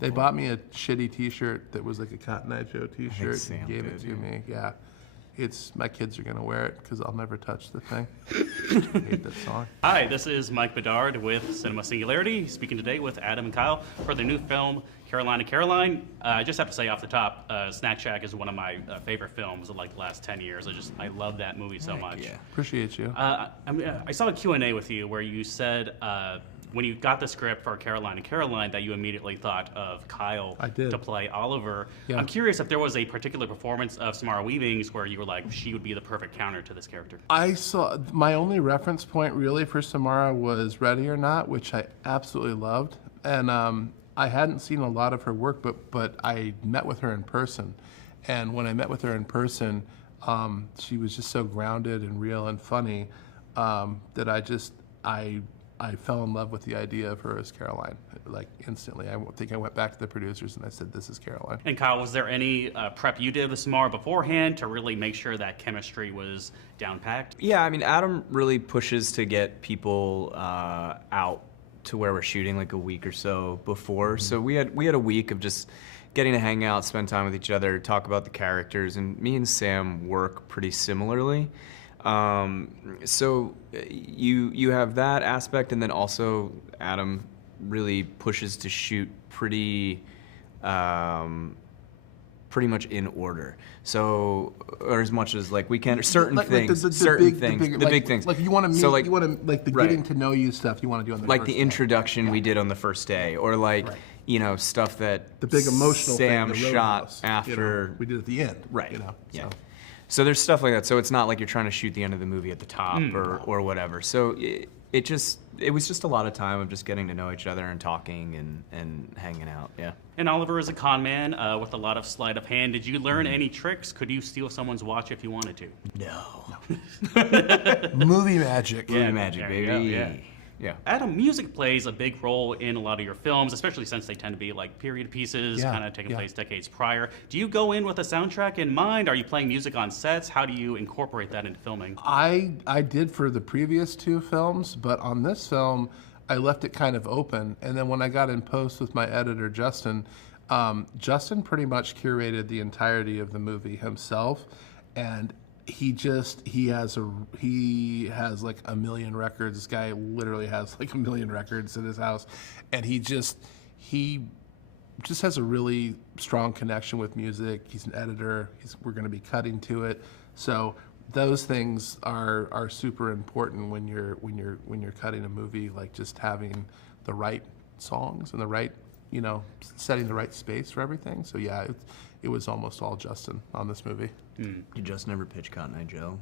They bought me a shitty T-shirt that was like a Cotton Eye Joe T-shirt and gave it to me. Yeah, my kids are gonna wear it because I'll never touch the thing. I hate that song. Hi, this is Mike Bedard with Cinema Singularity, speaking today with Adam and Kyle for the new film Caroline. I just have to say off the top, Snack Shack is one of my favorite films of like the last 10 years. I love that movie so much. Yeah. Appreciate you. I saw a Q&A with you where you said when you got the script for Caroline that you immediately thought of Kyle to play Oliver. Yeah. I'm curious if there was a particular performance of Samara Weaving's where you were like, she would be the perfect counter to this character. I saw, my only reference point really for Samara was Ready or Not, which I absolutely loved. And I hadn't seen a lot of her work, but I met with her in person. And when I met with her in person, she was just so grounded and real and funny that I fell in love with the idea of her as Caroline, like instantly. I think I went back to the producers and I said, this is Caroline. And Kyle, was there any prep you did with Samara beforehand to really make sure that chemistry was down-packed? Yeah, I mean, Adam really pushes to get people out to where we're shooting like a week or so before. So we had a week of just getting to hang out, spend time with each other, talk about the characters, and me and Sam work pretty similarly. So you have that aspect, and then also Adam really pushes to shoot pretty much in order. So, or as much as like we can, certain things. The big things. Like you want to meet, so like, you want to like the getting to know you stuff you want to do on the like first the introduction we did on the first day, or like you know, stuff that the big emotional Sam thing, the shot house, after you know, we did at the end, right? You know, yeah. So there's stuff like that. So it's not like you're trying to shoot the end of the movie at the top or whatever. So it was just a lot of time of just getting to know each other and talking and hanging out. Yeah. And Oliver is a con man with a lot of sleight of hand. Did you learn any tricks? Could you steal someone's watch if you wanted to? No. Movie magic. Movie magic, baby. Yeah. Adam, music plays a big role in a lot of your films, especially since they tend to be like period pieces, kind of taking place decades prior. Do you go in with a soundtrack in mind? Are you playing music on sets? How do you incorporate that into filming? I did for the previous two films, but on this film, I left it kind of open. And then when I got in post with my editor, Justin, Justin pretty much curated the entirety of the movie himself. And he has like a million records. This guy literally has like a million records in his house, and he just has a really strong connection with music. He's an editor. We're going to be cutting to it, so those things are super important when you're cutting a movie. Like just having the right songs and the right, you know, setting the right space for everything. So yeah, it was almost all Justin on this movie. You just never pitched Cotton Eye Joe?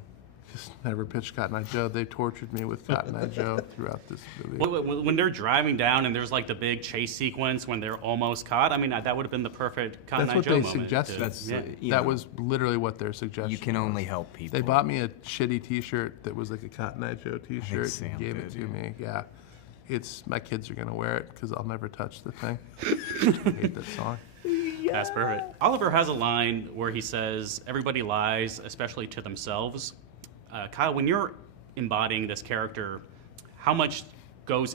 Just never pitched Cotton Eye Joe. They tortured me with Cotton Eye Joe throughout this movie. When they're driving down and there's like the big chase sequence when they're almost caught, I mean, that would have been the perfect Cotton Eye Joe moment. That's what they suggested. That was literally what their suggestion was. You can only help people. They bought me a shitty T-shirt that was like a Cotton Eye Joe T-shirt and gave it to me. Yeah. My kids are going to wear it because I'll never touch the thing. I hate that song. That's perfect. Oliver has a line where he says, everybody lies, especially to themselves. Kyle, when you're embodying this character, how much do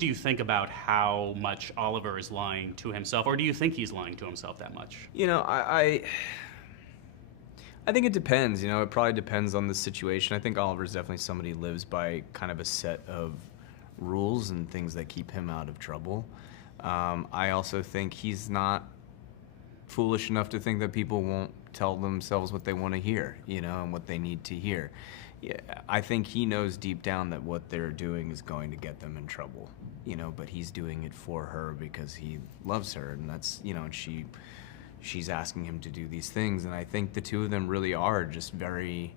you think about how much Oliver is lying to himself, or do you think he's lying to himself that much? You know, I think it depends. You know, it probably depends on the situation. I think Oliver's definitely somebody who lives by kind of a set of rules and things that keep him out of trouble. I also think he's not foolish enough to think that people won't tell themselves what they want to hear, you know, and what they need to hear. Yeah, I think he knows deep down that what they're doing is going to get them in trouble, you know, but he's doing it for her because he loves her, and that's, you know, and she's asking him to do these things, and I think the two of them really are just very,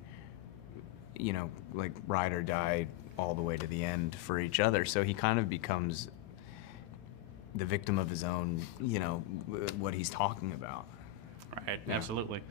you know, like ride or die all the way to the end for each other. So he kind of becomes the victim of his own, you know, what he's talking about. Right, absolutely.